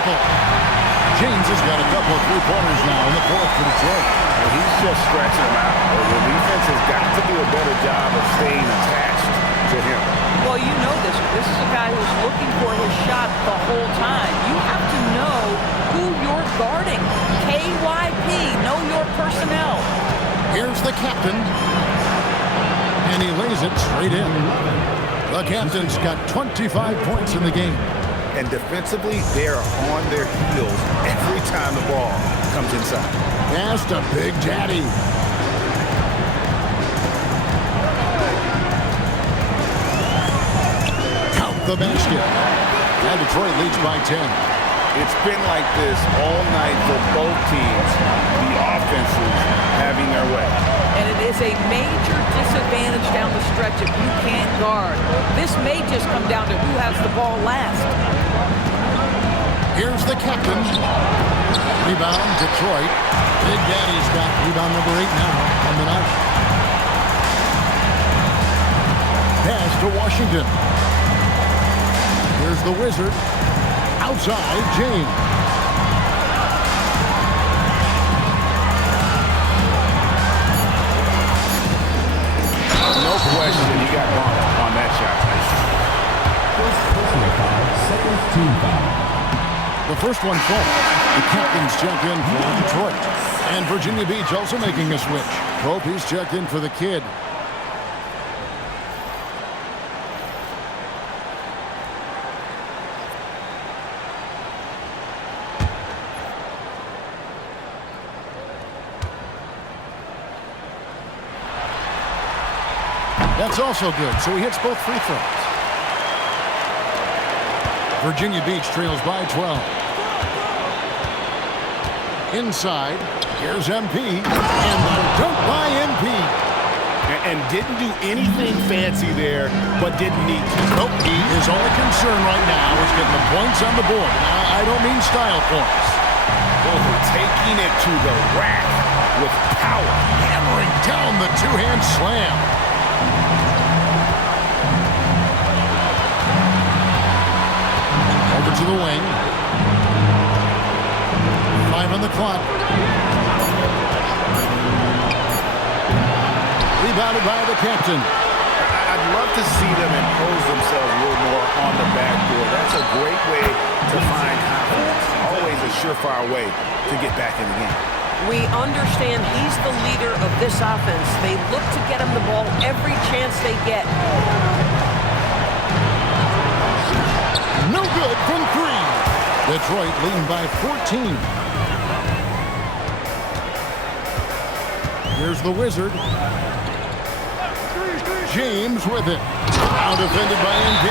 triple. James has got a couple of three-pointers now in the fourth for Detroit. Well, he's just stretching them out. The defense has got to do a better job of staying attached to him. Well, you know this. This is a guy who's looking for his shot the whole time. You have to know who you're guarding. KYP, know your personnel. Here's the captain. And he lays it straight in. The captain's got 25 points in the game. And defensively, they are on their heels every time the ball comes inside. Pass to Big Daddy. Count the basket. And Detroit leads by 10. It's been like this all night for both teams. The offenses having their way. And it is a major disadvantage down the stretch if you can't guard. This may just come down to who has the ball last. Here's the captain. Rebound, Detroit. Big Daddy's got rebound number 8 now on the night. Pass to Washington. Here's the Wizard. Outside, James. No question, he got bumped on that shot. Second team foul. The first one falls. The captain's checked in for Detroit. And Virginia Beach also making a switch. Kobe's checked in for the kid. That's also good, so he hits both free throws. Virginia Beach trails by 12. Inside, here's MP, and the dunk by MP. And didn't do anything fancy there, but didn't need to. Nope, his only concern right now is getting the points on the board. Now, I don't mean style points. Oh, taking it to the rack with power. Hammering down the two-hand slam. Over to the wing. 5 on the clock. Rebounded by the captain. I'd love to see them impose themselves a little more on the backboard. That's a great way to find confidence. Always a surefire way to get back in the game. We understand he's the leader of this offense. They look to get him the ball every chance they get. No good from 3. Detroit leading by 14. Here's the Wizard. James with it. Now defended by MP.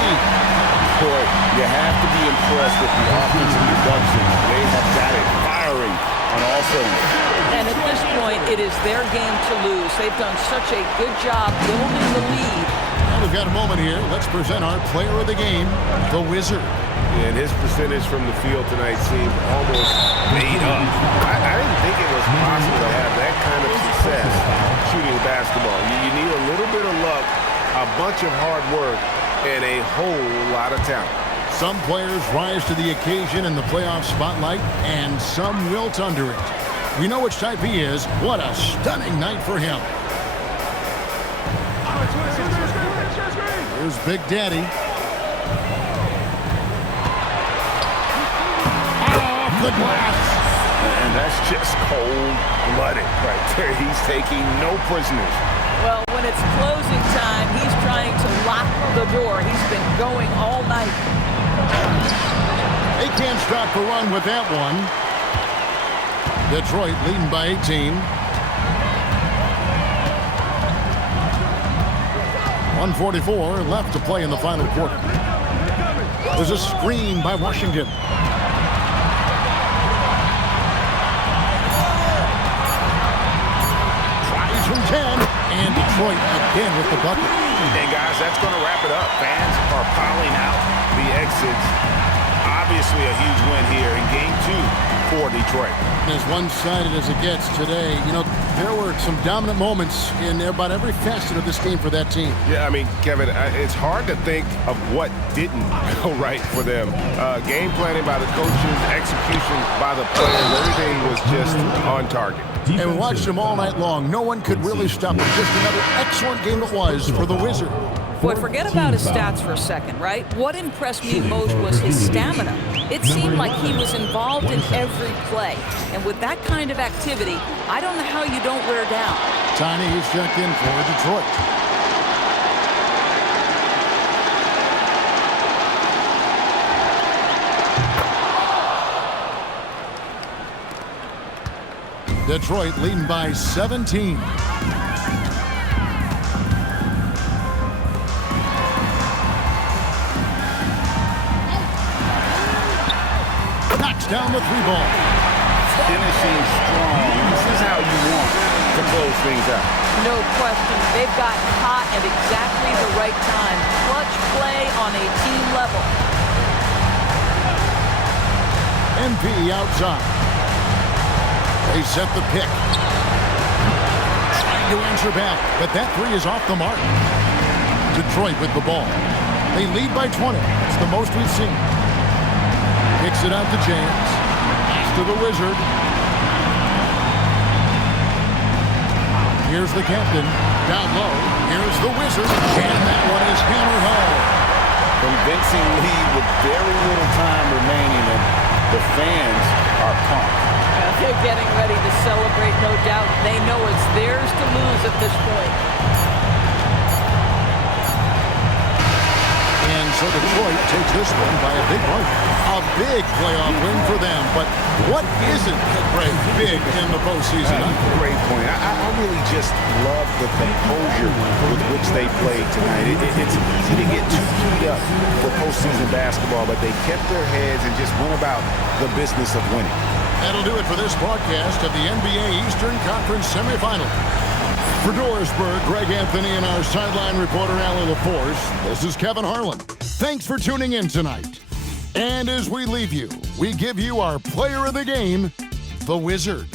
Boy, you have to be impressed with the offensive production. They have got it firing on all cylinders. And at this point, it is their game to lose. They've done such a good job building the lead. Well, we've got a moment here. Let's present our player of the game, the Wizard. And his percentage from the field tonight seemed almost made up. I didn't think it was possible to have that kind of success shooting the basketball. You need a little bit of luck, a bunch of hard work, and a whole lot of talent. Some players rise to the occasion in the playoff spotlight, and some wilt under it. We know which type he is. What a stunning night for him. Here's Big Daddy. Off the glass. And that's just cold-blooded right there. He's taking no prisoners. Well, when it's closing time, he's trying to lock the door. He's been going all night. They can't stop the run with that one. Detroit leading by 18. 1:44 left to play in the final quarter. There's a screen by Washington. Tries from 10, and Detroit again with the bucket. And guys, that's going to wrap it up. Fans are piling out the exits. Obviously a huge win here in Game 2 for Detroit. As one-sided as it gets today, you know, there were some dominant moments in about every facet of this game for that team. Yeah, I mean, Kevin, it's hard to think of what didn't go right for them. Game planning by the coaches, execution by the players, everything was just on target. And we watched them all night long. No one could really stop them. Just another excellent game it was for the Wizards. Boy, forget about his stats for a second, right? What impressed me most was his stamina. It seemed like he was involved in every play. And with that kind of activity, I don't know how you don't wear down. Tiny, he's checked in for Detroit. Detroit leading by 17. Down the three ball. Finishing strong. This is how you want to close things out. No question. They've gotten hot at exactly the right time. Clutch play on a team level. MP outside. They set the pick. Trying to answer back, but that three is off the mark. Detroit with the ball. They lead by 20. It's the most we've seen. Kicks it out to James. Pass to the Wizard. Here's the captain. Down low. Here's the Wizard. And that one is hammered home. Convincing lead with very little time remaining, and the fans are pumped. They're getting ready to celebrate, no doubt. They know it's theirs to lose at this point. And so Detroit takes this one by a big margin. A big playoff win for them. But what isn't big in the postseason? Great point. I really just love the composure with which they played tonight. It's easy to get too keyed up for postseason basketball, but they kept their heads and just went about the business of winning. That'll do it for this broadcast of the NBA Eastern Conference semifinal. For Dorisburg, Greg Anthony, and our sideline reporter, Alan LaForce, this is Kevin Harlan. Thanks for tuning in tonight. And as we leave you, we give you our player of the game, the Wizard.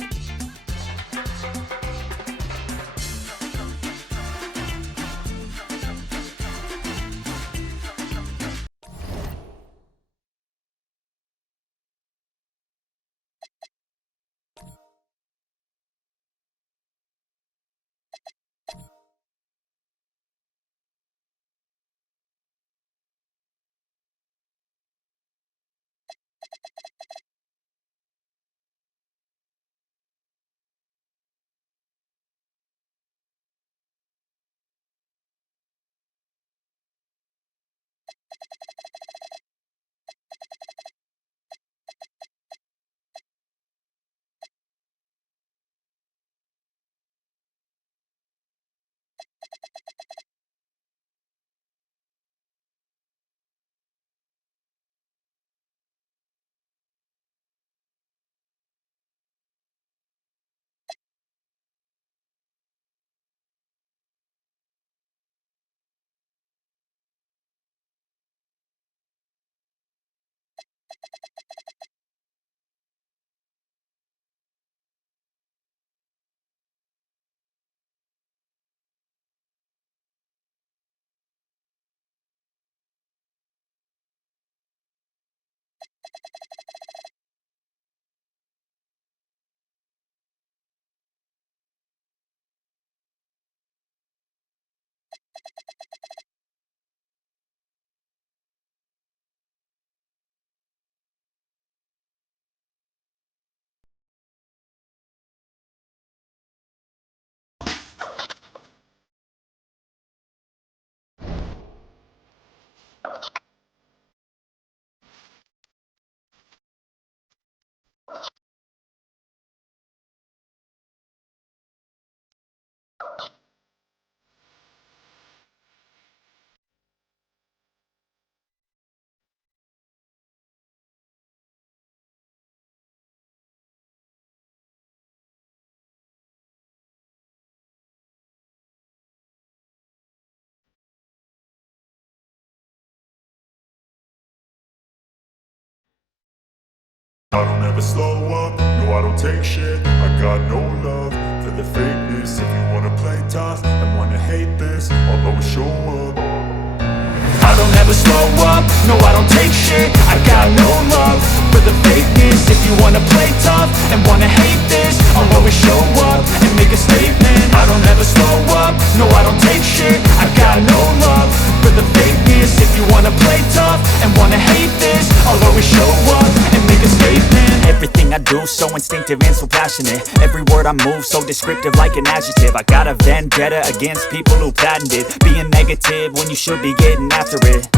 I don't ever slow up, no I don't take shit. I got no love for the fakeness. If you wanna play tough and wanna hate this, I'll always show up. I don't ever slow up, no I don't take shit. I got no love for the fakeness. If you wanna play tough and wanna hate this, I'll always show up and make a statement. I don't ever slow up, no I don't take shit. I got no love for the fakeness. If you wanna play tough and wanna hate this, I'll always show up and make a statement. Everything I do so instinctive and so passionate. Every word I move so descriptive like an adjective. I got a vendetta against people who patented being negative when you should be getting after it.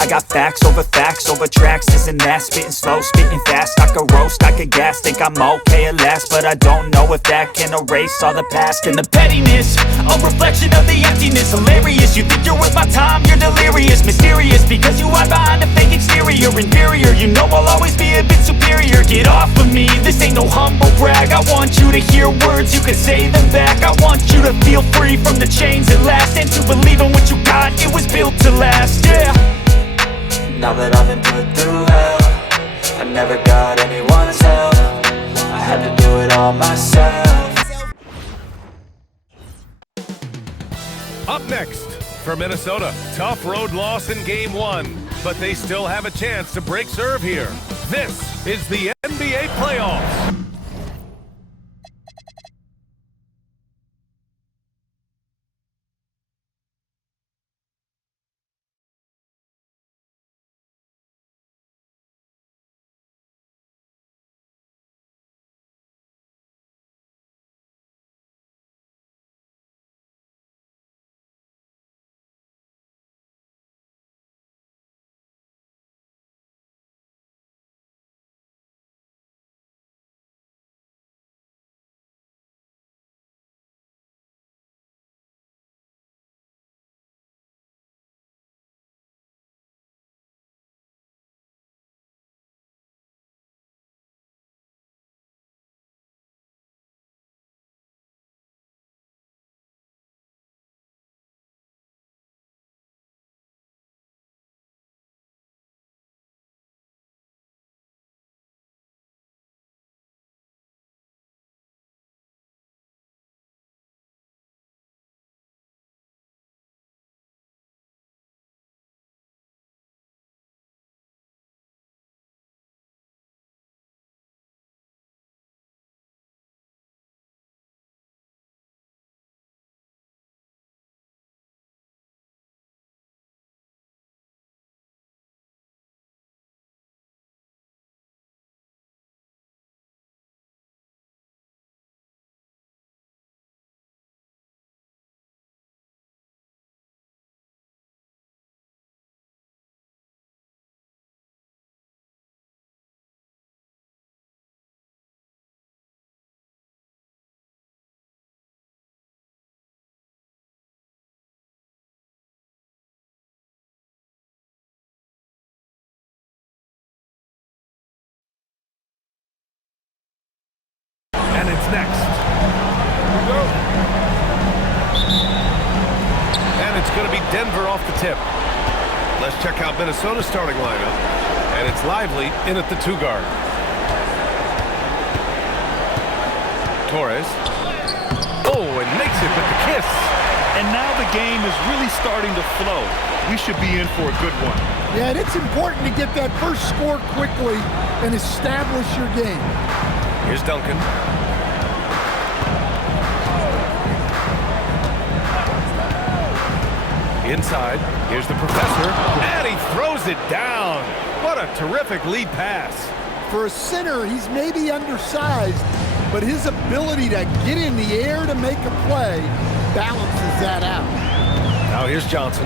I got facts over tracks, this and that. Spitting slow, spitting fast, I could roast, I could gas. Think I'm okay at last, but I don't know if that can erase all the past. And the pettiness, a reflection of the emptiness. Hilarious, you think you're worth my time, you're delirious. Mysterious, because you hide behind a fake exterior. Inferior, you know I'll always be a bit superior. Get off of me, this ain't no humble brag. I want you to hear words, you can say them back. I want you to feel free from the chains at last, and to believe in what you got, it was built to last, yeah. Now that I've been put through hell, I never got anyone's help. I had to do it all myself. Up next, for Minnesota, tough road loss in Game 1, but they still have a chance to break serve here. This is the NBA playoffs. And it's next. Here we go. And it's going to be Denver off the tip. Let's check out Minnesota's starting lineup. And it's Lively in at the 2 guard. Torres. Oh, and makes it with the kiss. And now the game is really starting to flow. We should be in for a good one. Yeah, and it's important to get that first score quickly and establish your game. Here's Duncan. Inside, here's the professor, and he throws it down. What a terrific lead pass. For a center, he's maybe undersized, but his ability to get in the air to make a play balances that out. Now here's Johnson.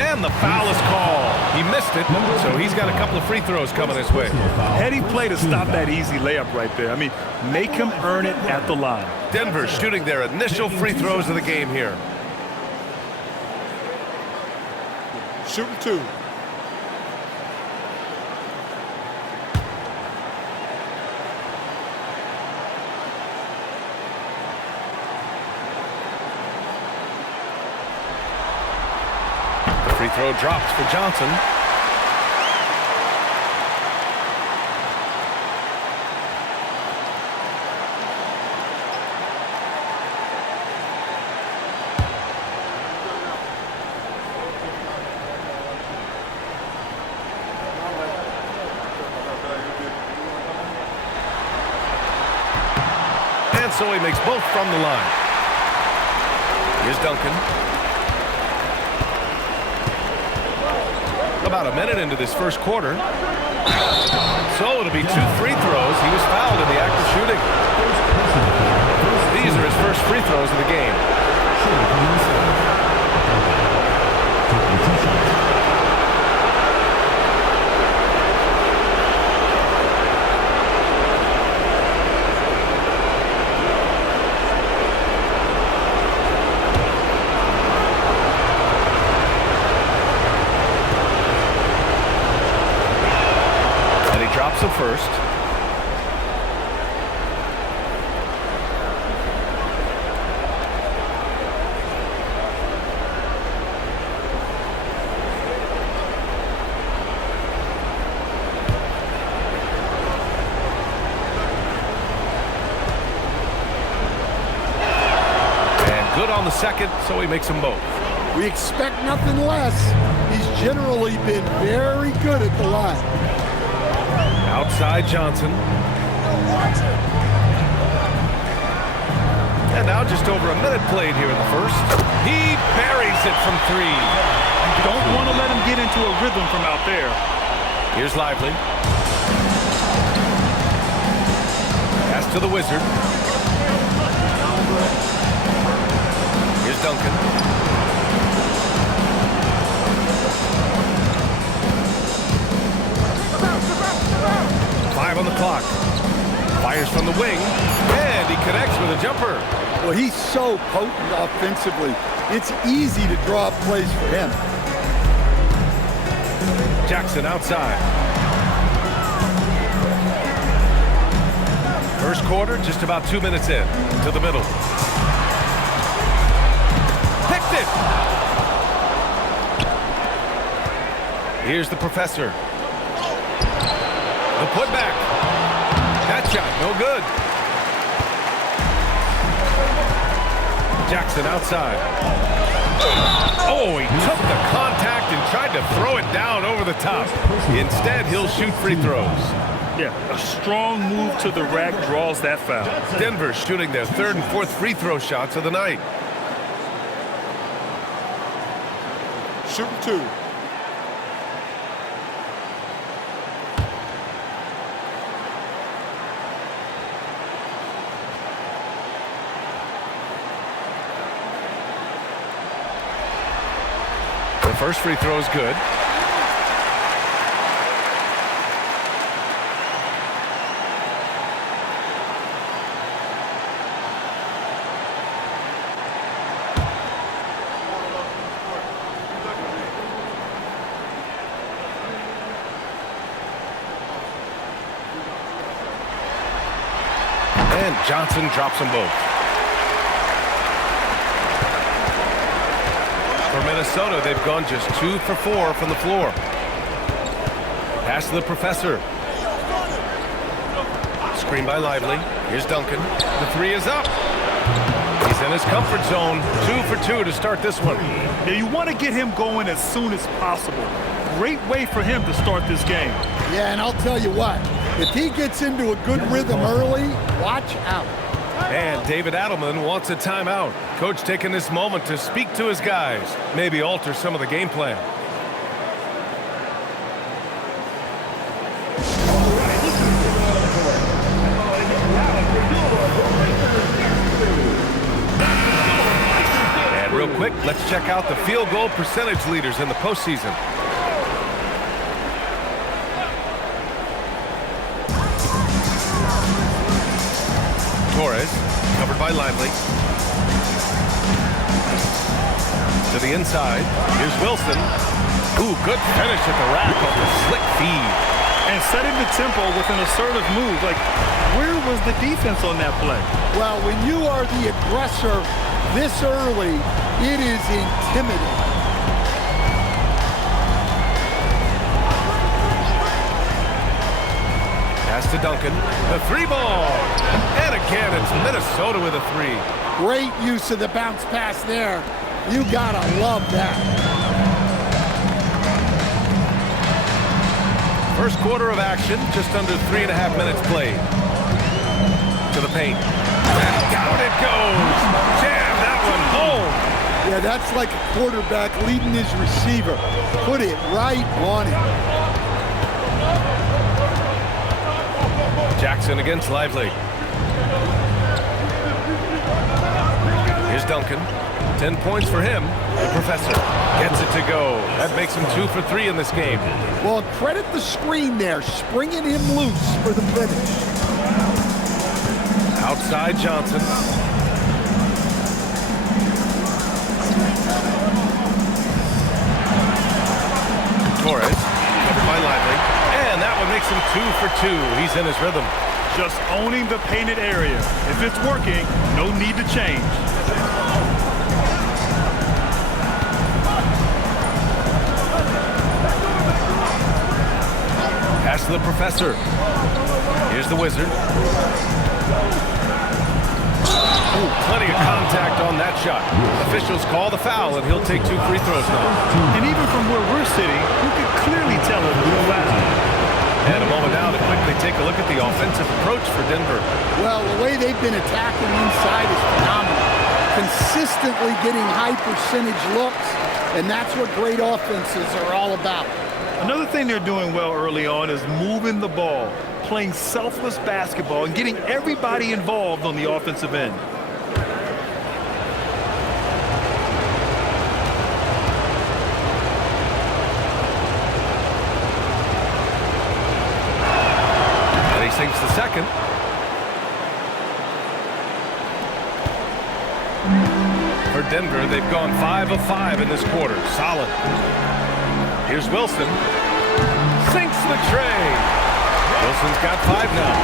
And the foul is called. He missed it, so he's got a couple of free throws coming his way. Heady play to stop that easy layup right there. I mean, make him earn it at the line. Denver shooting their initial free throws of the game here. Shooting 2. The free throw drops for Johnson. and so he makes both from the line. Here's Duncan. About a minute into this first quarter. So it'll be 2 free throws. He was fouled in the act of shooting. These are his first free throws of the game. Drops it first. And good on the second, so he makes them both. We expect nothing less. He's generally been very good at the line. Outside Johnson. And now just over a minute played here in the first. He buries it from 3. Don't want to let him get into a rhythm from out there. Here's Lively. Pass to the Wizard. Here's Duncan. 5 on the clock. Fires from the wing, and he connects with a jumper. Well, he's so potent offensively. It's easy to draw up plays for him. Jackson outside. First quarter, just about 2 minutes in. To the middle. Picked it! Here's the professor. The putback. That shot, no good. Jackson outside. Oh, he took the contact and tried to throw it down over the top. Instead, he'll shoot free throws. Yeah, a strong move to the rack draws that foul. Denver shooting their 3rd and 4th free throw shots of the night. Shooting 2. First free throw is good. And Johnson drops them both. For Minnesota, they've gone just 2 for 4 from the floor. Pass to the professor. Screen by Lively. Here's Duncan. The 3 is up. He's in his comfort zone. 2 for 2 to start this one. Yeah, you want to get him going as soon as possible. Great way for him to start this game. Yeah, and I'll tell you what. If he gets into a good rhythm early, watch out. And David Adelman wants a timeout. Coach taking this moment to speak to his guys. Maybe alter some of the game plan. And real quick, let's check out the field goal percentage leaders in the postseason. Torres, covered by Lively. To the inside. Here's Wilson. Ooh, good finish at the rack off the slick feed. And setting the tempo with an assertive move. Like, where was the defense on that play? Well, when you are the aggressor this early, it is intimidating. Pass to Duncan. The 3-ball. And again, it's Minnesota with a 3. Great use of the bounce pass there. You gotta love that. First quarter of action, just under 3.5 minutes played. To the paint. Down it goes. Jam that one home. Yeah, that's like a quarterback leading his receiver. Put it right on him. Jackson against Lively. Here's Duncan. 10 points for him. The professor gets it to go. That makes him 2 for 3 in this game. Well, credit the screen there, springing him loose for the finish. Outside Johnson. Torres, covered by Lively. And that one makes him 2 for 2. He's in his rhythm. Just owning the painted area. If it's working, no need to change. Pass to the professor. Here's the wizard. Ooh, plenty of contact on that shot. Officials call the foul, and he'll take 2 free throws now. And even from where we're sitting, you can clearly tell it was a foul. And a moment now to quickly take a look at the offensive approach for Denver. Well, the way they've been attacking inside is phenomenal. Consistently getting high percentage looks, and that's what great offenses are all about. Another thing they're doing well early on is moving the ball, playing selfless basketball, and getting everybody involved on the offensive end. And he sinks the second. For Denver, they've gone 5 of 5 in this quarter. Solid. Here's Wilson. Sinks the tray. Wilson's got 5 now.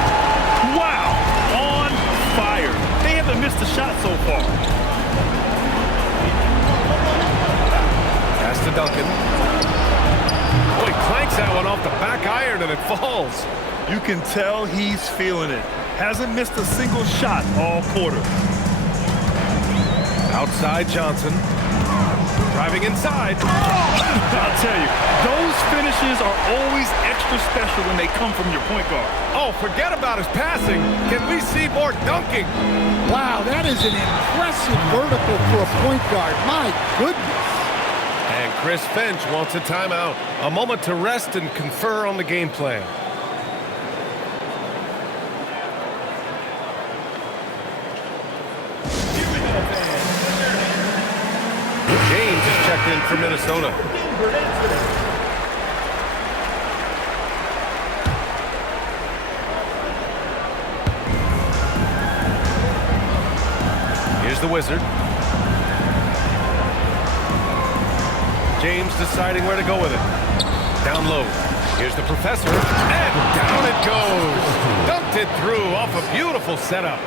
Wow! On fire. They haven't missed a shot so far. Pass to Duncan. Oh, he clanks that one off the back iron and it falls. You can tell he's feeling it. Hasn't missed a single shot all quarter. Outside Johnson. Driving inside. I'll tell you, those finishes are always extra special when they come from your point guard. Oh, forget about his passing. Can we see more dunking? Wow, that is an impressive vertical for a point guard. My goodness. And Chris Finch wants a timeout. A moment to rest and confer on the game plan. James is checked in for Minnesota. Here's the wizard. James deciding where to go with it. Down low. Here's the professor. And down it goes. Dunked it through off a beautiful setup.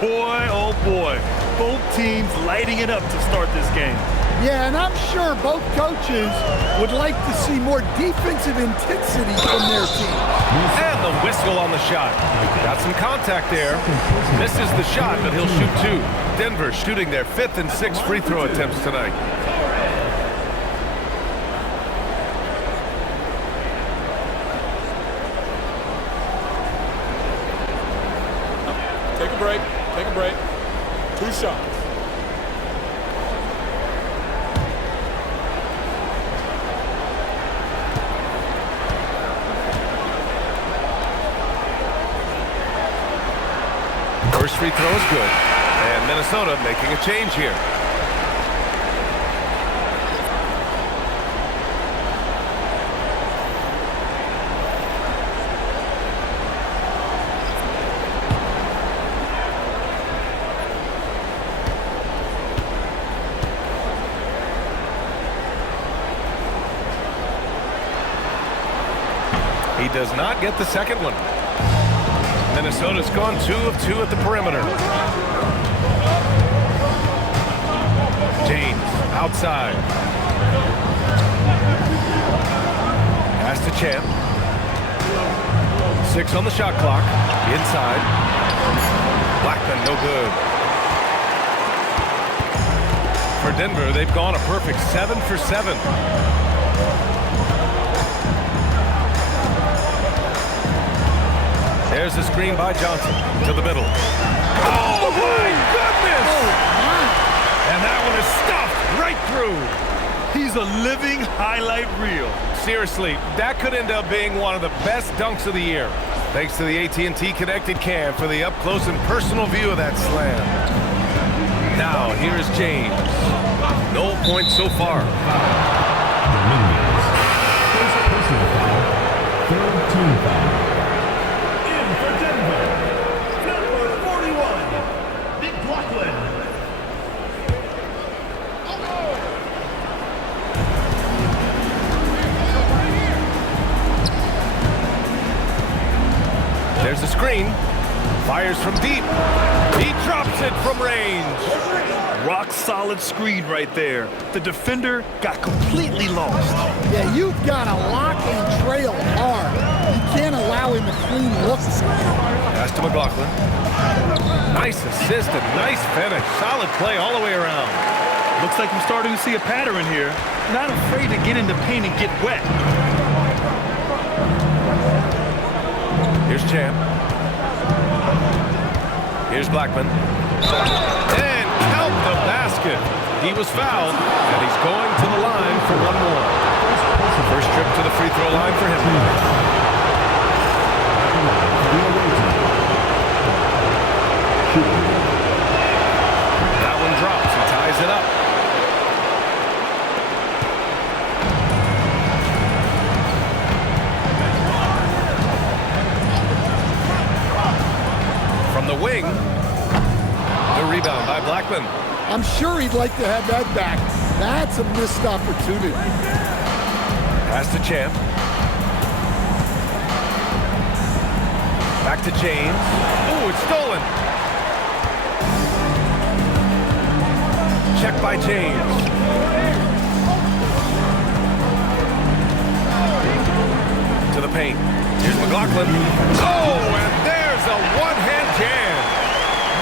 Boy, oh boy. Both teams lighting it up to start this game. Yeah, and I'm sure both coaches would like to see more defensive intensity from their team. And the whistle on the shot. Got some contact there. Misses the shot, but he'll shoot 2. Denver shooting their 5th and 6th free throw attempts tonight. Take a break. Take a break. 2 shots. First free throw is good. And Minnesota making a change here. He does not get the second one. Minnesota's gone 2 of 2 at the perimeter. James outside. Pass to Champ. 6 on the shot clock. Inside. Blackman no good. For Denver, they've gone a perfect 7 for 7. There's the screen by Johnson to the middle. Oh, my goodness! And that one is stuffed right through. He's a living highlight reel. Seriously, that could end up being one of the best dunks of the year. Thanks to the AT&T Connected Cam for the up-close and personal view of that slam. Now, here's James. No points so far. First personal foul, third team foul. In for Denver, number 41, McLaughlin. There's the screen. Fires from deep. He drops it from range. Rock solid screen right there. The defender got completely lost. Yeah, you've got to lock and trail hard. You can't allow him a clean look. Pass to McLaughlin. Nice assist and nice finish. Solid play all the way around. Looks like I'm starting to see a pattern here. Not afraid to get in the paint and get wet. Here's Champ. Here's Blackman. And count the basket. He was fouled, and he's going to the line for one more. First trip to the free throw line for him. That one drops. He ties it up. From the wing, the rebound by Blackman. I'm sure he'd like to have that back. That's a missed opportunity. Pass to Champ. Back to James. Ooh, it's stolen. Check by James. To the paint. Here's McLaughlin. Oh, and there's a one-hand jam.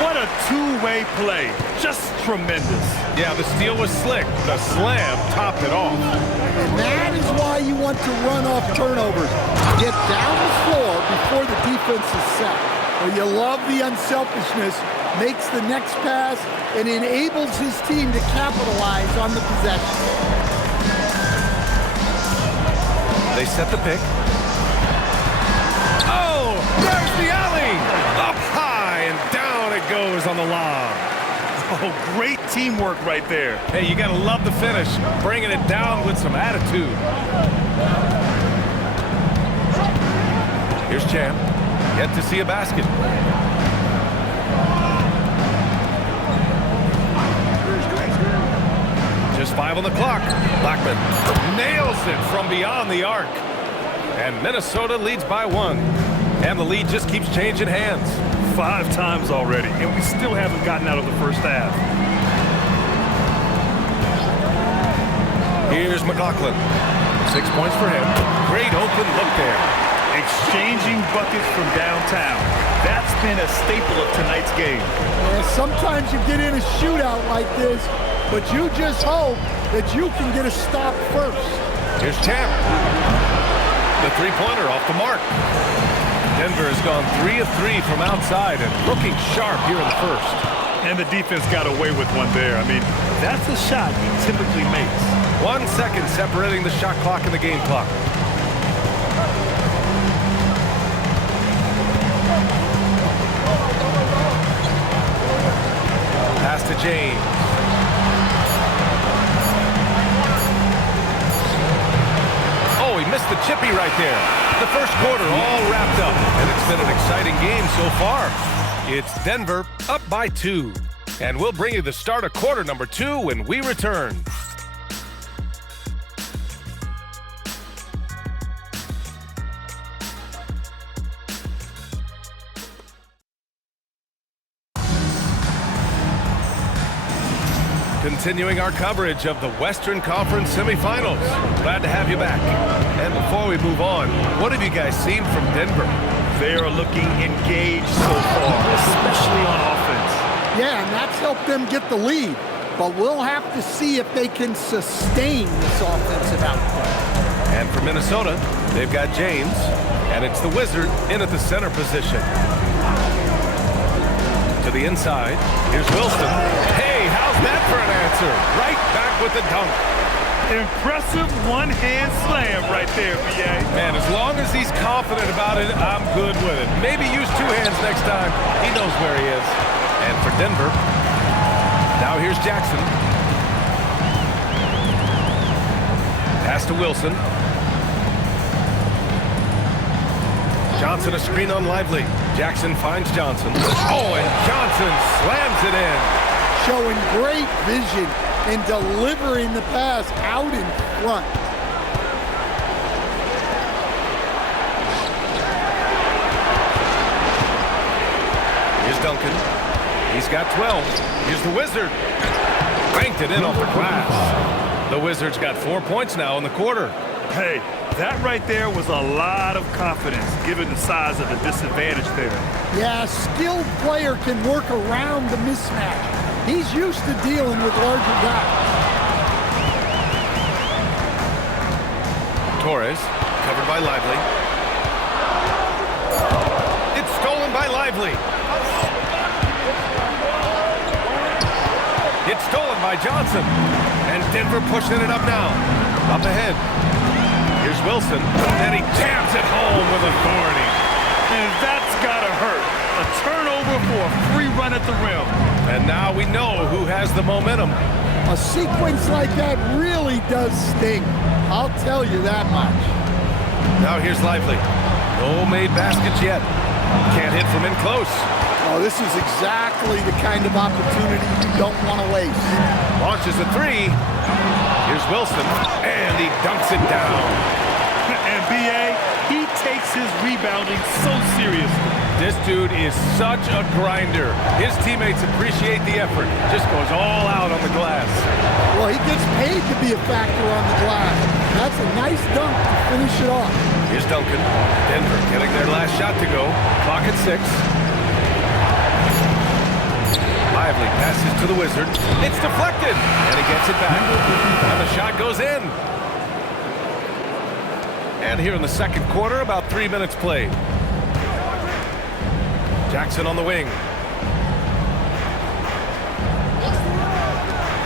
What a two-way play. Just tremendous. Yeah, the steal was slick. The slam topped it off. And that is why you want to run off turnovers. Get down the floor before the defense is set. Well, you love the unselfishness, makes the next pass, and enables his team to capitalize on the possession. They set the pick. Oh, there's the alley. Up high and down it goes on the lob. Oh, great teamwork right there. Hey, you gotta love the finish. Bringing it down with some attitude. Here's Champ. Yet to see a basket. Just 5 on the clock. Blackman nails it from beyond the arc. And Minnesota leads by 1. And the lead just keeps changing hands. 5 times already, and we still haven't gotten out of the first half. Here's McLaughlin. 6 points for him. Great open look there. Exchanging buckets from downtown. That's been a staple of tonight's game. Yeah, sometimes you get in a shootout like this, but you just hope that you can get a stop first. Here's Champ. The three-pointer off the mark. Denver has gone 3 of 3 from outside and looking sharp here in the first. And the defense got away with one there. I mean, that's a shot he typically makes. 1 second separating the shot clock and the game clock. Pass to James. Oh, he missed the chippy right there. The first quarter all wrapped up, and it's been an exciting game so far. It's Denver up by 2. And we'll bring you the start of quarter number 2 when we return. Continuing our coverage of the Western Conference semifinals. Glad to have you back. And before we move on, what have you guys seen from Denver? They are looking engaged so far, especially on offense. Yeah, and that's helped them get the lead. But we'll have to see if they can sustain this offensive output. And for Minnesota, they've got James. And And it's the Wizard in at the center position. To the inside. Here's Wilson. Hey, how's that for an answer? Right back with the dunk. Impressive one-hand slam right there, BA. Man, as long as he's confident about it, I'm good with it. Maybe use two hands next time. He knows where he is. And for Denver, now here's Jackson. Pass to Wilson. Johnson a screen on Lively. Jackson finds Johnson. Oh, and Johnson slams it in. Showing great vision in delivering the pass out in front. Here's Duncan. He's got 12. Here's the Wizard. Banked it in off the glass. The Wizards got 4 points now in the quarter. Hey, that right there was a lot of confidence given the size of the disadvantage there. Yeah, a skilled player can work around the mismatch. He's used to dealing with larger guys. Torres, covered by Lively. It's stolen by Lively. It's stolen by Johnson. And Denver pushing it up now. Up ahead. Here's Wilson. And he jams it home with authority. And that's gotta hurt. A turnover for a free run at the rim. And now we know who has the momentum. A sequence like that really does sting. I'll tell you that much. Now here's Lively. No made baskets yet. Can't hit from in close. Oh, this is exactly the kind of opportunity you don't want to waste. Launches a three. Here's Wilson. And he dunks it down. And BA, he takes his rebounding so seriously. This dude is such a grinder. His teammates appreciate the effort. Just goes all out on the glass. Well, he gets paid to be a factor on the glass. That's a nice dunk to finish it off. Here's Duncan. Denver getting their last shot to go. Clock at 6. Lively passes to the Wizard. It's deflected. And he gets it back. And the shot goes in. And here in the second quarter, about 3 minutes played. Jackson on the wing.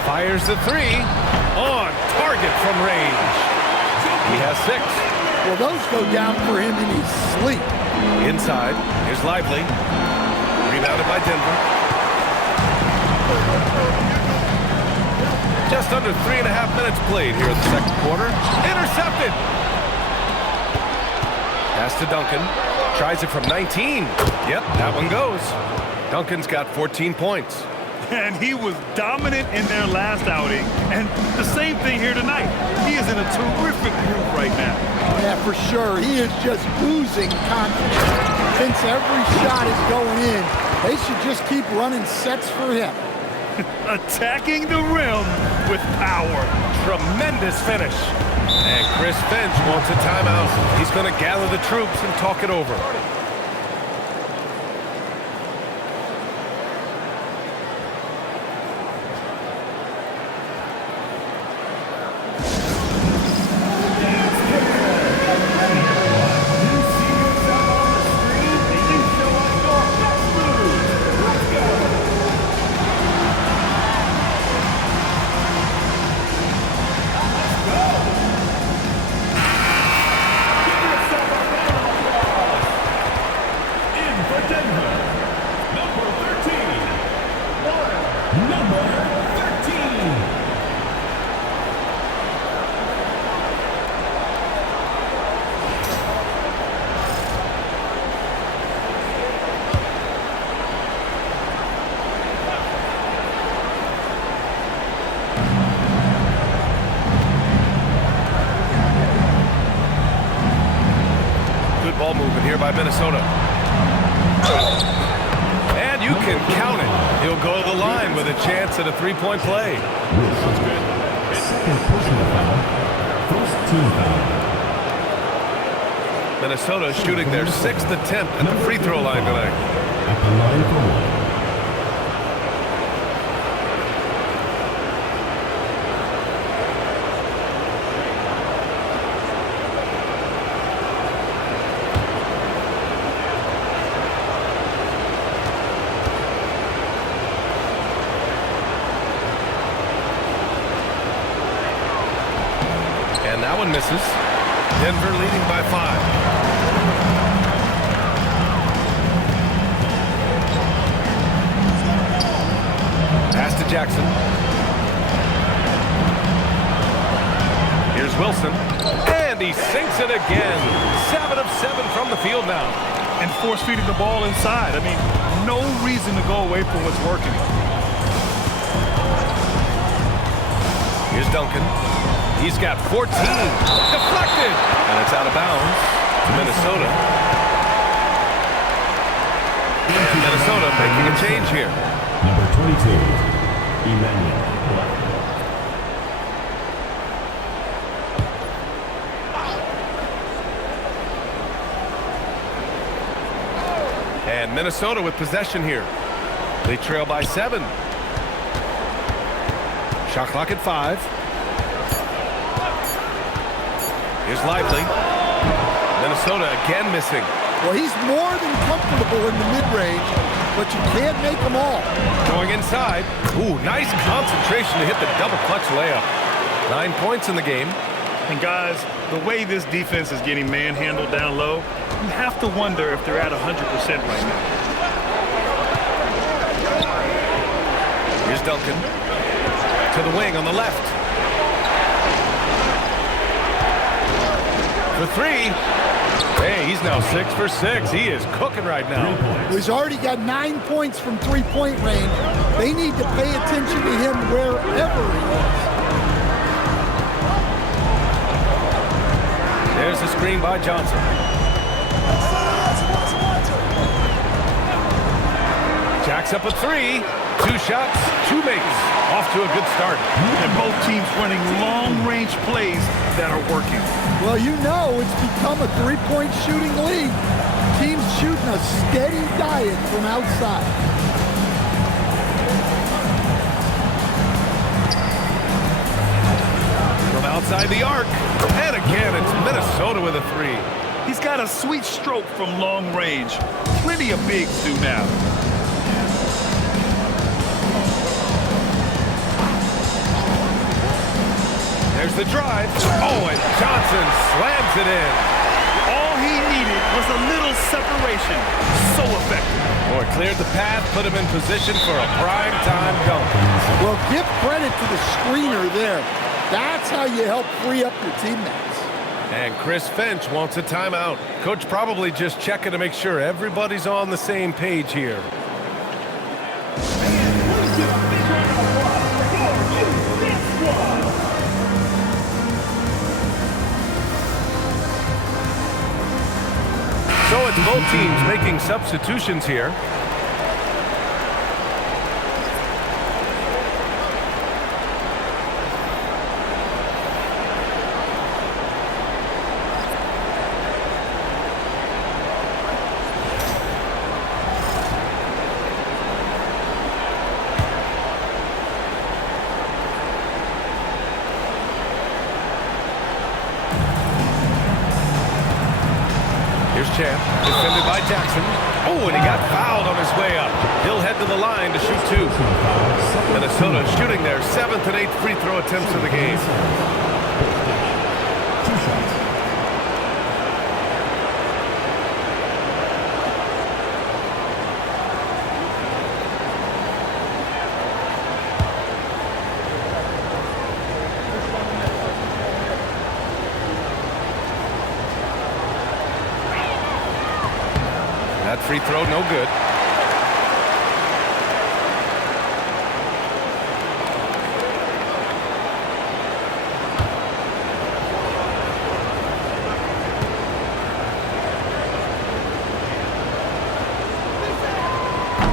Fires the three. On target from range. He has 6. Well, those go down for him in his sleep. Inside. Here's Lively. Rebounded by Denver. Just under 3.5 minutes played here in the second quarter. Intercepted. Pass to Duncan. Tries it from 19. Yep, that one goes. Duncan's got 14 points. And he was dominant in their last outing. And the same thing here tonight. He is in a terrific group right now. Yeah, for sure. He is just oozing confidence. Since every shot is going in, they should just keep running sets for him. Attacking the rim with power. Tremendous finish. And Chris Finch wants a timeout. He's going to gather the troops and talk it over. Ball movement here by Minnesota. And you can count it. He'll go to the line with a chance at a three-point play. Second personal foul. First team foul. Minnesota shooting their 6th attempt at the free throw line tonight. At the line for one. one misses. Denver leading by 5. Pass to Jackson. Here's Wilson. And he sinks it again. 7 of 7 from the field now. And force-feeding the ball inside. I mean, no reason to go away from what's working. Here's Duncan. He's got 14. Deflected. And it's out of bounds to Minnesota. And Minnesota making a change here. Number 22, Emmanuel. And Minnesota with possession here. They trail by 7. Shot clock at 5. Here's Lively. Minnesota again missing. Well, he's more than comfortable in the mid-range, but you can't make them all. Going inside. Ooh, nice concentration to hit the double clutch layup. 9 points in the game. And guys, the way this defense is getting manhandled down low, you have to wonder if they're at 100% right now. Here's Duncan. To the wing on the left. For 3. Hey, he's now 6 for 6. He is cooking right now. He's already got 9 points from three-point range. They need to pay attention to him wherever he is. There's the screen by Johnson. Jacks up a 3. 2 shots, 2 makes. Off to a good start. And both teams running long-range plays that are working. Well, you know it's become a three-point shooting league. Teams shooting a steady diet from outside. From outside the arc. And again, it's Minnesota with a 3. He's got a sweet stroke from long range. Plenty of bigs do now. There's the drive. Oh, and Johnson slams it in. All he needed was a little separation. So effective. Boy, cleared the path, put him in position for a prime-time dunk. Well, give credit to the screener there. That's how you help free up your teammates. And Chris Finch wants a timeout. Coach probably just checking to make sure everybody's on the same page here. So it's both teams making substitutions here. Champ, defended by Jackson. Oh, and he got fouled on his way up. He'll head to the line to shoot 2. Minnesota shooting their 7th and 8th free throw attempts of the game. 2 shots. That free throw, no good.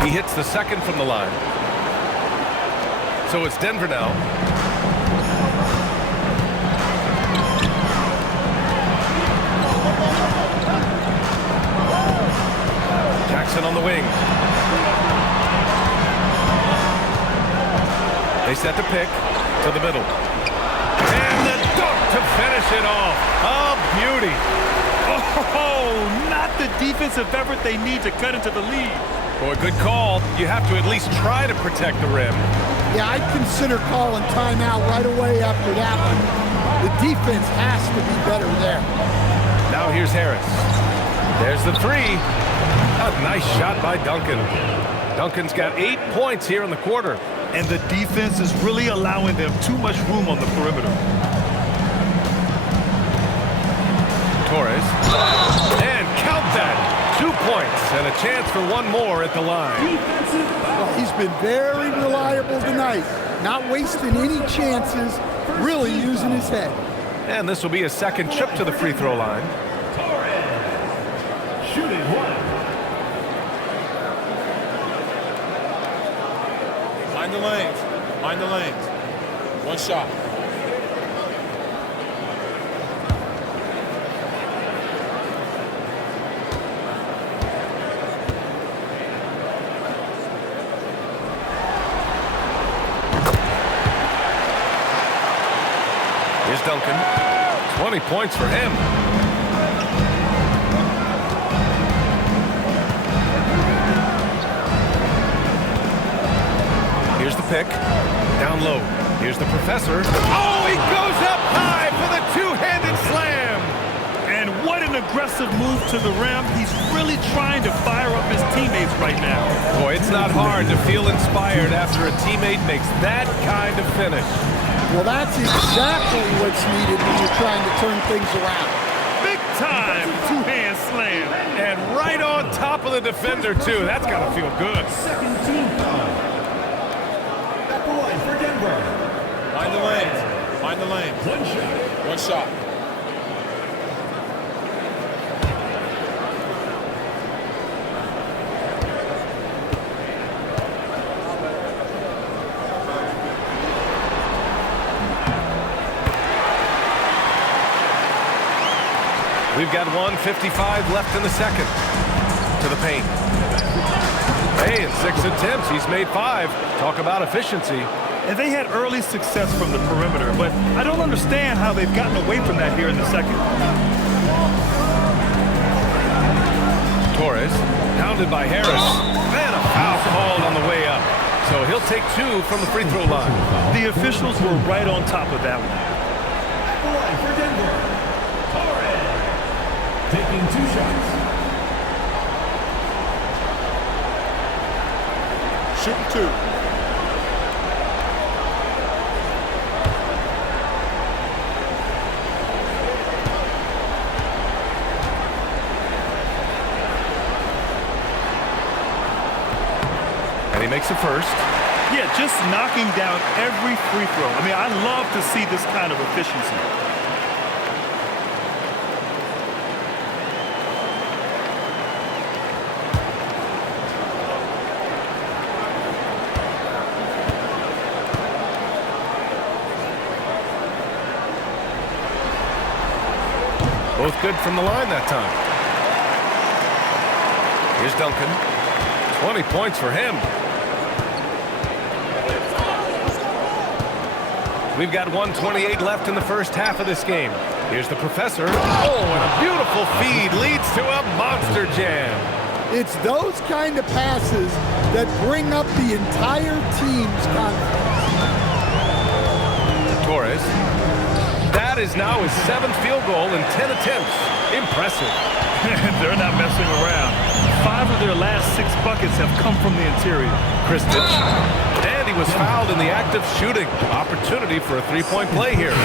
He hits the second from the line. So it's Denver now. Jackson on the wing. They set the pick to the middle. And the dunk to finish it off. A beauty. Oh, not the defensive effort they need to cut into the lead. Boy, good call. You have to at least try to protect the rim. Yeah, I'd consider calling timeout right away after that one. The defense has to be better there. Now here's Harris. There's the three. A nice shot by Duncan. Duncan's got 8 points here in the quarter. And the defense is really allowing them too much room on the perimeter. Torres. And count that. 2 points and a chance for one more at the line. Well, he's been very reliable tonight. Not wasting any chances, really using his head. And this will be a second trip to the free throw line. Torres. Shooting one. Mind the lanes. Mind the lanes. One shot. Here's Duncan. 20 points for him. Here's the pick. Down low. Here's the professor. Oh, he goes up high for the two-handed slam. And what an aggressive move to the rim. He's really trying to fire up his teammates right now. Boy, it's not hard to feel inspired after a teammate makes that kind of finish. Well, that's exactly what's needed when you're trying to turn things around. Big time two-hand slam. And right on top of the defender, too. That's got to feel good. Second team foul. At the line for Denver. Mind the lanes. Mind the lanes. One shot. One shot. We've got 1:55 left in the second. To the paint. Hey, in 6 attempts, he's made 5. Talk about efficiency. And they had early success from the perimeter, but I don't understand how they've gotten away from that here in the second. Torres, pounded by Harris. And a foul called on the way up. So he'll take 2 from the free throw line. The officials were right on top of that one. At the line for Denver. Torres. Taking 2 shots. Shooting 2. And he makes the first. Yeah, just knocking down every free throw. I mean, I love to see this kind of efficiency. Both good from the line that time. Here's Duncan. 20 points for him. We've got 1:28 left in the first half of this game. Here's the professor. Oh, and a beautiful feed leads to a monster jam. It's those kind of passes that bring up the entire team's confidence. Torres. That is now his 7th field goal in 10 attempts. Impressive. They're not messing around. 5 of their last 6 buckets have come from the interior. Kristich. And he was fouled in the act of shooting. Opportunity for a 3-point play here.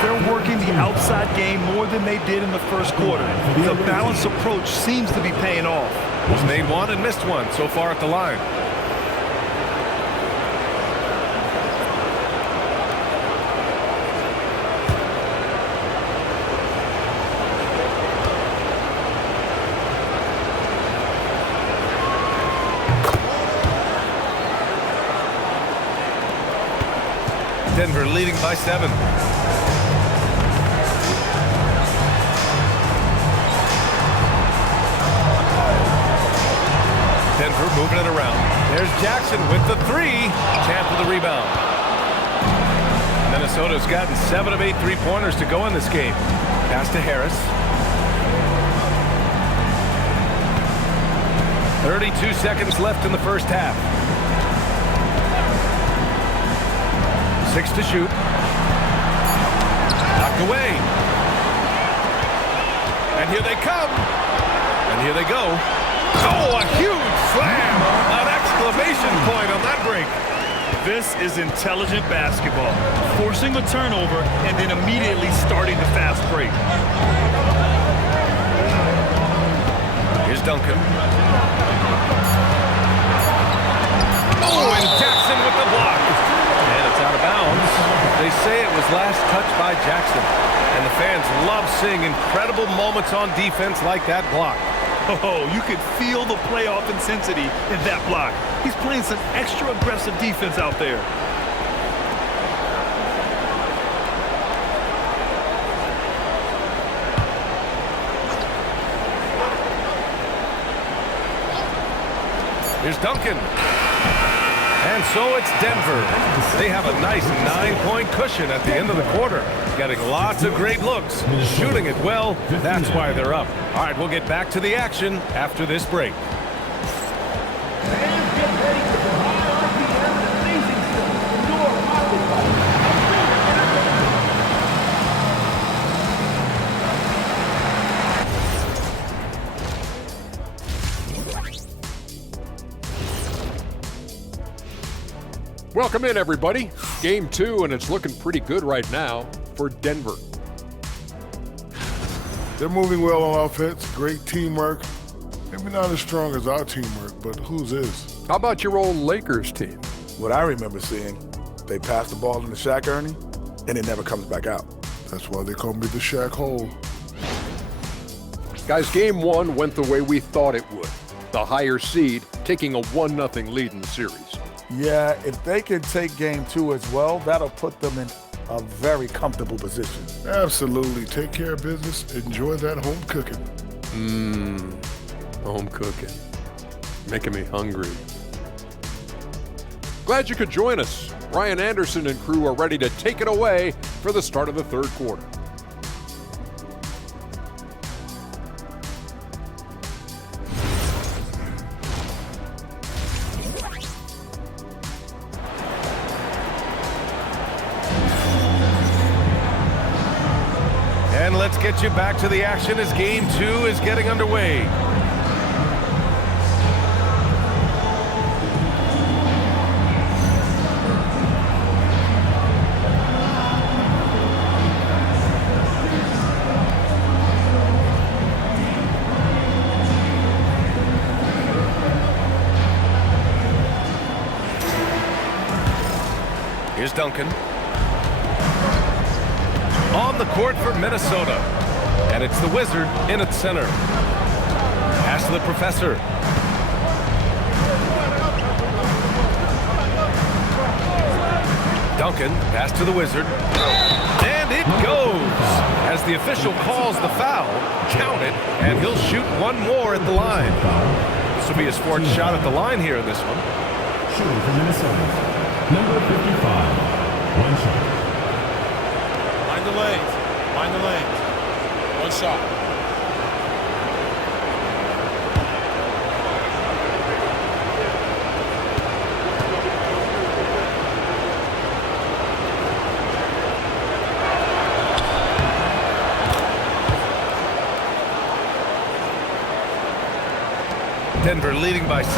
They're working the outside game more than they did in the first quarter. The balanced approach seems to be paying off. He's made 1 and missed 1 so far at the line. Denver leading by 7. Denver moving it around. There's Jackson with the 3. Chance for the rebound. Minnesota's gotten 7 of 8 3-pointers to go in this game. Pass to Harris. 32 seconds left in the first half. 6 to shoot. away. And here they come. And here they go. Oh, a huge slam. An exclamation point on that break. This is intelligent basketball. Forcing a turnover and then immediately starting the fast break. Here's Duncan. Oh, and Jackson with the block. And it's out of bounds. They say it was last touched by Jackson. And the fans love seeing incredible moments on defense like that block. Oh, you could feel the playoff intensity in that block. He's playing some extra aggressive defense out there. Here's Duncan. And so it's Denver. They have a nice 9-point cushion at the end of the quarter. Getting lots of great looks. Shooting it well. That's why they're up. All right, we'll get back to the action after this break. Welcome in, everybody. Game 2, and it's looking pretty good right now for Denver. They're moving well on offense, great teamwork. Maybe not as strong as our teamwork, but whose is? How about your old Lakers team? What I remember seeing, they pass the ball into Shaq Ernie, and it never comes back out. That's why they call me the Shaq Hole. Guys, Game 1 went the way we thought it would. The higher seed taking a 1-0 lead in the series. Yeah, if they can take Game 2 as well, that'll put them in a very comfortable position. Absolutely. Take care of business. Enjoy that home cooking. Home cooking. Making me hungry. Glad you could join us. Ryan Anderson and crew are ready to take it away for the start of the third quarter. And let's get you back to the action as Game 2 is getting underway. Here's Duncan. On the court for Minnesota. And it's the Wizard in its center. Pass to the Professor. Duncan, pass to the Wizard. And it goes. As the official calls the foul, count it, and he'll shoot one more at the line. This will be his fourth shot at the line here in this one. Shooting for Minnesota, number 55, one shot. Mind the lanes. Mind the lanes. One shot. Denver leading by 6.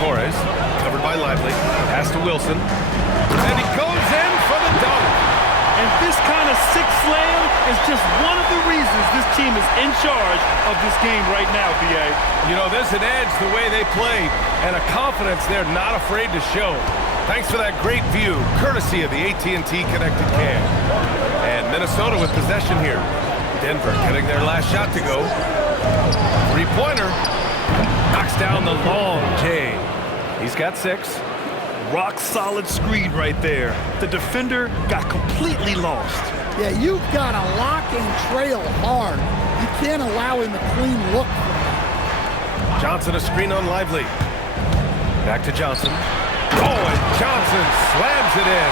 Torres, covered by Lively. Pass to Wilson. And he goes in for the dunk. And this kind of six slam is just one of the reasons this team is in charge of this game right now, BA. You know, there's an edge the way they play and a confidence they're not afraid to show. Thanks for that great view, courtesy of the AT&T Connected Cam. And Minnesota with possession here. Denver getting their last shot to go. Three-pointer. Knocks down the long J. He's got 6. Rock solid screen right there. The defender got completely lost. Yeah, you've got to lock and trail hard. You can't allow him a clean look. Johnson a screen on Lively. Back to Johnson. Oh, and Johnson slams it in.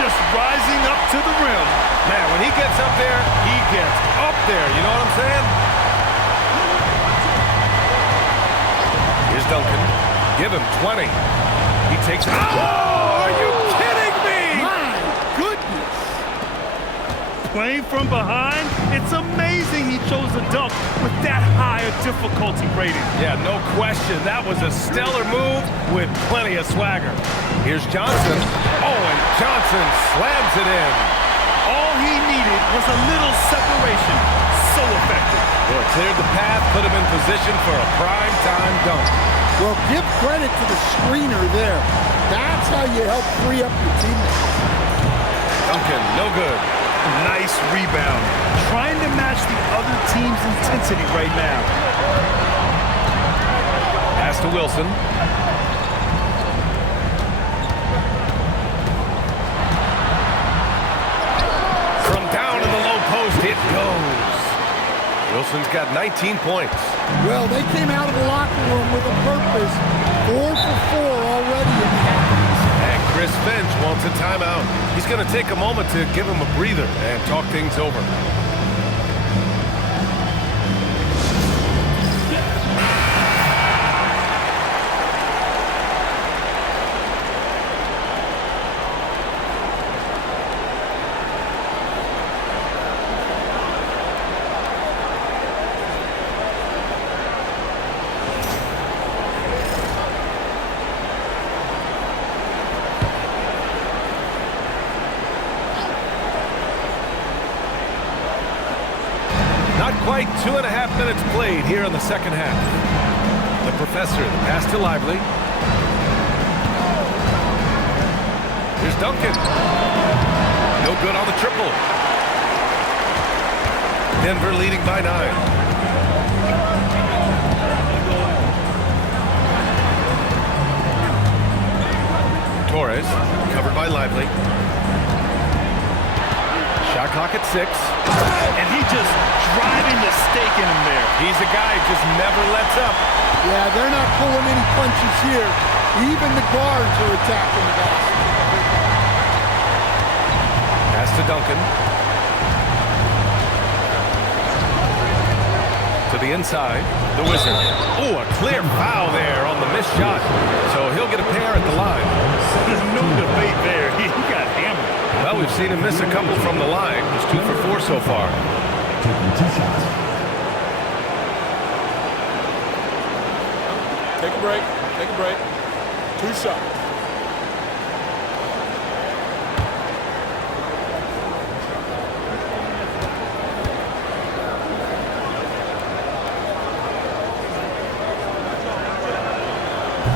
Just rising up to the rim. Man, when he gets up there, he gets up there. You know what I'm saying? Here's Duncan. Give him 20. He takes it. Oh, are you kidding me? Playing from behind, it's amazing he chose a dunk with that high a difficulty rating. Yeah, no question. That was a stellar move with plenty of swagger. Here's Johnson. Oh, and Johnson slams it in. All he needed was a little separation. So effective. Well, it cleared the path, put him in position for a prime-time dunk. Well, give credit to the screener there. That's how you help free up your teammates. Duncan, no good. Nice rebound. Trying to match the other team's intensity right now. Pass to Wilson. From down in the low post, it goes. Wilson's got 19 points. Well, they came out of the locker room with a purpose. 4 for 4 already in the half. And Chris Finch wants a timeout. He's going to take a moment to give him a breather and talk things over. Not quite 2.5 minutes played here in the second half. The professor, the pass to Lively. Here's Duncan. No good on the triple. Denver leading by 9. Torres, covered by Lively. Shot clock at 6. And he just driving the stake in him there. He's a guy who just never lets up. Yeah, they're not pulling any punches here. Even the guards are attacking the basket. Pass to Duncan. To the inside, the Wizard. Oh, a clear foul there on the missed shot. So he'll get a pair at the line. No debate there. He got hammered. Well, we've seen him miss a couple from the line. He's 2 for 4 so far. Taking 2 shots. Take a break. Take a break. 2 shots.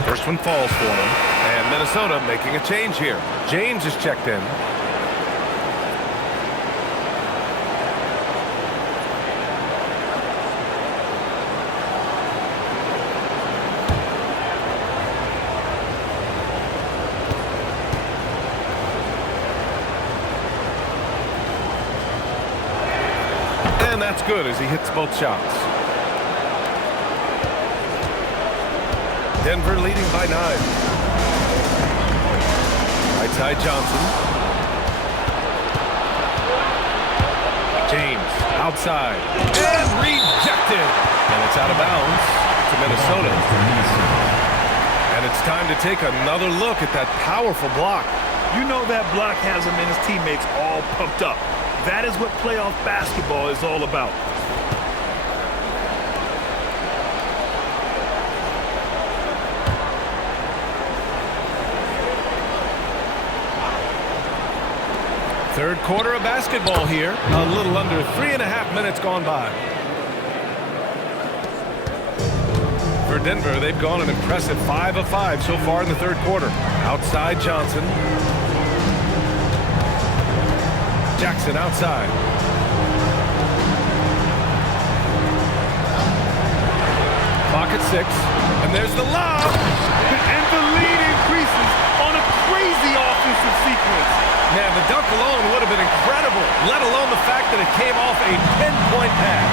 First one falls for him. And Minnesota making a change here. James is checked in. And that's good as he hits both shots. Denver leading by 9. Right side Johnson. James outside. And rejected. And it's out of bounds to Minnesota. And it's time to take another look at that powerful block. You know that block has him and his teammates all pumped up. That is what playoff basketball is all about. Third quarter of basketball here. A little under 3.5 minutes gone by. For Denver, they've gone an impressive 5 of 5 so far in the third quarter. Outside Johnson. Jackson outside. Clock at 6. And there's the lob. And the lead increases on a crazy offensive sequence. Man, the dunk alone would have been incredible, let alone the fact that it came off a pinpoint pass.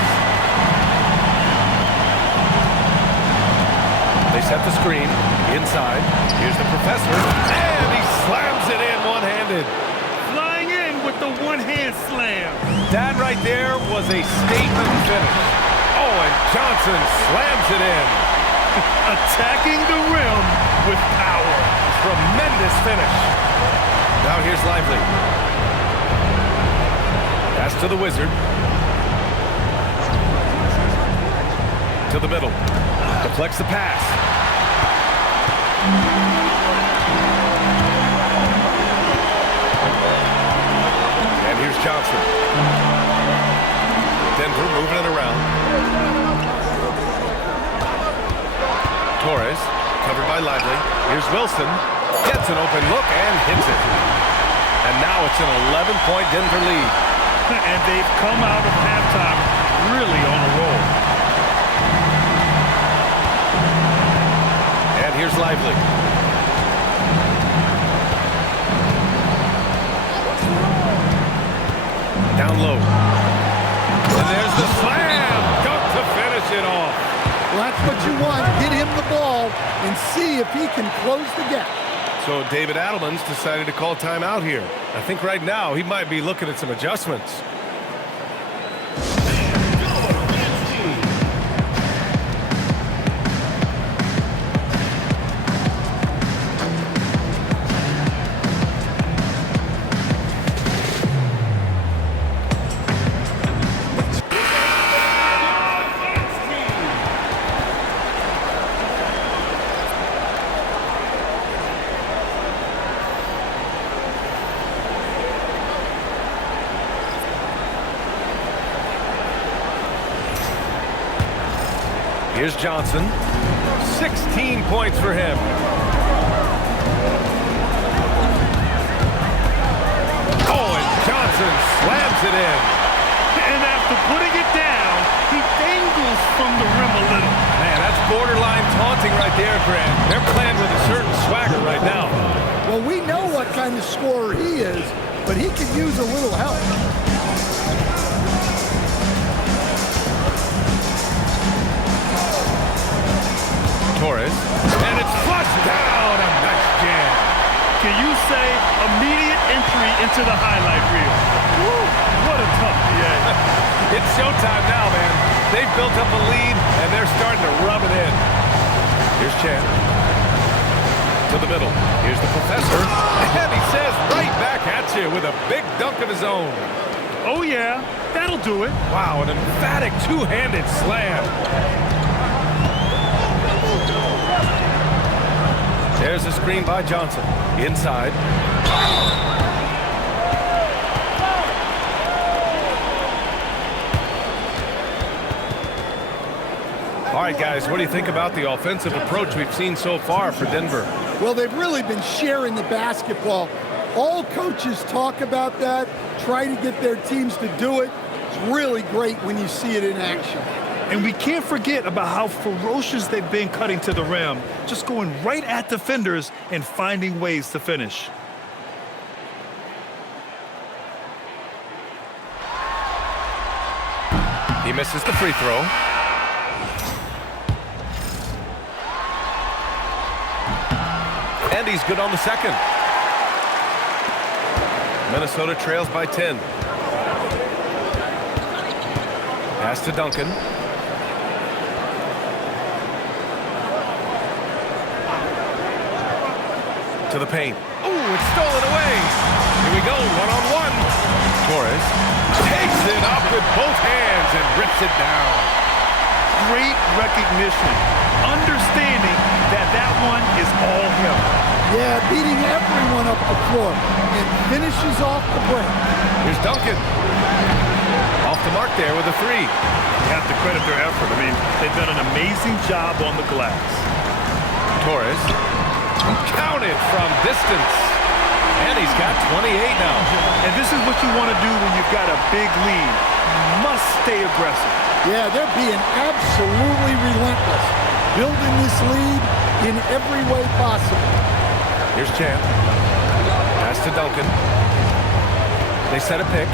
They set the screen. Inside. Here's the professor. And he slams it in one-handed. Flying in with the one-hand slam. That right there was a statement finish. Oh, and Johnson slams it in. Attacking the rim with power. Tremendous finish. Now here's Lively. Pass to the Wizard. To the middle. Deflects the pass. And here's Johnson. Denver moving it around. Torres, covered by Lively. Here's Wilson. Gets an open look and hits it. And now it's an 11-point Denver lead. And they've come out of halftime really on a roll. And here's Lively. Down low. And there's the slam. Dunk to finish it off. Well, that's what you want. Get him the ball and see if he can close the gap. So David Adelman's decided to call timeout here. I think right now he might be looking at some adjustments. Here's Johnson. 16 points for him. Oh, and Johnson slams it in. And after putting it down, he dangles from the rim a little. Man, that's borderline taunting right there, Grant. They're playing with a certain swagger right now. Well, we know what kind of scorer he is, but he could use a little help. Torres, and it's flushed down. A nice jam. Can you say immediate entry into the highlight reel? Woo, what a tough PA. It's showtime now, man. They've built up a lead, and they're starting to rub it in. Here's Chan. To the middle. Here's the professor. And he says right back at you with a big dunk of his own. Oh, yeah. That'll do it. Wow, an emphatic two-handed slam. There's a screen by Johnson. Inside. All right, guys, what do you think about the offensive approach we've seen so far for Denver? Well, they've really been sharing the basketball. All coaches talk about that, try to get their teams to do it. It's really great when you see it in action. And we can't forget about how ferocious they've been cutting to the rim, just going right at defenders and finding ways to finish. He misses the free throw. And he's good on the second. Minnesota trails by 10. Pass to Duncan. To the paint. Oh, it's stolen away. Here we go, one-on-one. Torres takes it up with both hands and rips it down. Great recognition. Understanding that that one is all him. Yeah, beating everyone up the floor and finishes off the break. Here's Duncan. Off the mark there with a three. You have to credit their effort. I mean, they've done an amazing job on the glass. Torres. Counted from distance. And he's got 28 now. And this is what you want to do when you've got a big lead. You must stay aggressive. Yeah, they're being absolutely relentless. Building this lead in every way possible. Here's Champ. Pass to Duncan. They set a pick.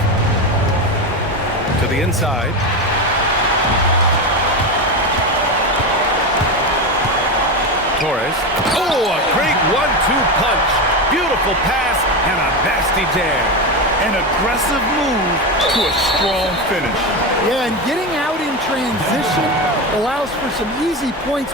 To the inside. Torres. Oh, a great 1-2 punch. Beautiful pass and a nasty jam. An aggressive move to a strong finish. Yeah, and getting out in transition allows for some easy points